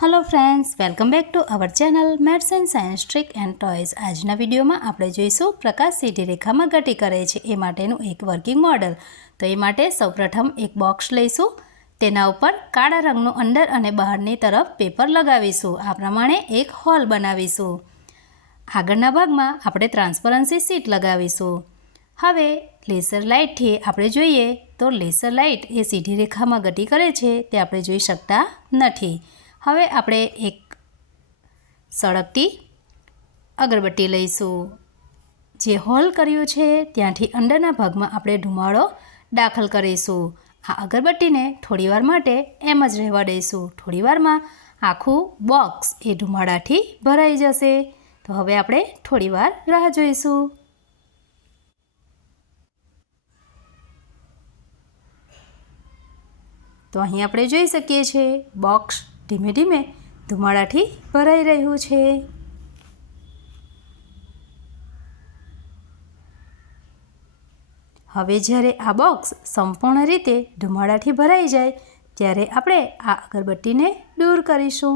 Hello friends, welcome back to our channel maths and science trick and toys. आजना video में आपणे जोईशुं प्रकाश सीधी रेखा में गति करे छे ए माटेनुं एक वर्किंग मॉडल। तो ये माटे सौप्रथम एक बॉक्स लईशुं, तेना उपर काळा रंगनुं अंदर अने बहारनी तरफ पेपर लगावीशुं। आ प्रमाणे एक होल बनावीशुं। आगळना भागमां आपणे ट्रांसपरन्सी सीट लगावीशुं। हवे लेसर लाइटथी आपणे जोईए तो लेसर लाइट ए सीधी रेखा में गति करे छे ते आपणे जोई शकता नथी। हवे आपणे एक सळगती अगरबत्ती लईशुं। जे होल कर्युं छे त्यांथी अंदરના भागमां आपणे धुमाड़ो दाखल करीशुं। आ अगरबत्तीने थोड़ीवार माटे एम ज रहेवा दईशुं। थोड़ीवारमां आखुं बॉक्स ए धुमाड़ाथी भराई जशे। तो हवे आपणे थोड़ीवार राह जोईशुं। तो अहीं आपणे जोई शकीए छीए बॉक्स धीमे धीमे धुमाड़ाथी भराई रह्युं छे। हवे ज्यारे आ बॉक्स संपूर्ण रीते धुमाड़ाथी भराई जाए त्यारे आपणे आ अगरबत्तीने दूर करीशुं।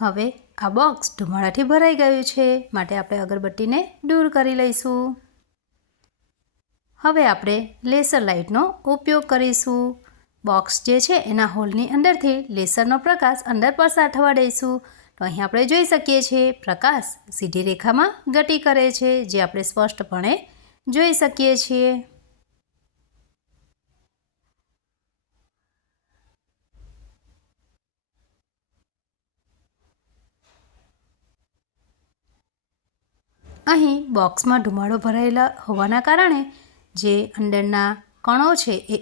हवे आ बॉक्स धुमाड़ाथी भराई गयुं छे माटे आपणे अगरबत्तीने दूर करी लईशुं। हवे आपणे लेसर लाइटनो उपयोग करीशुं। बॉक्स जे छे एना होलनी अंदरथी लेसरनो प्रकाश अंदर पसार थवा दईशुं। तो अहीं आपणे जोई शकीए छीए प्रकाश सीधी रेखामां गति करे छे, जे आपणे स्पष्टपणे जोई शकीए छीए। અહીં બોક્સમાં ધુમાડો ભરાયેલા હોવાના કારણે જે અંદરના કણો છે એ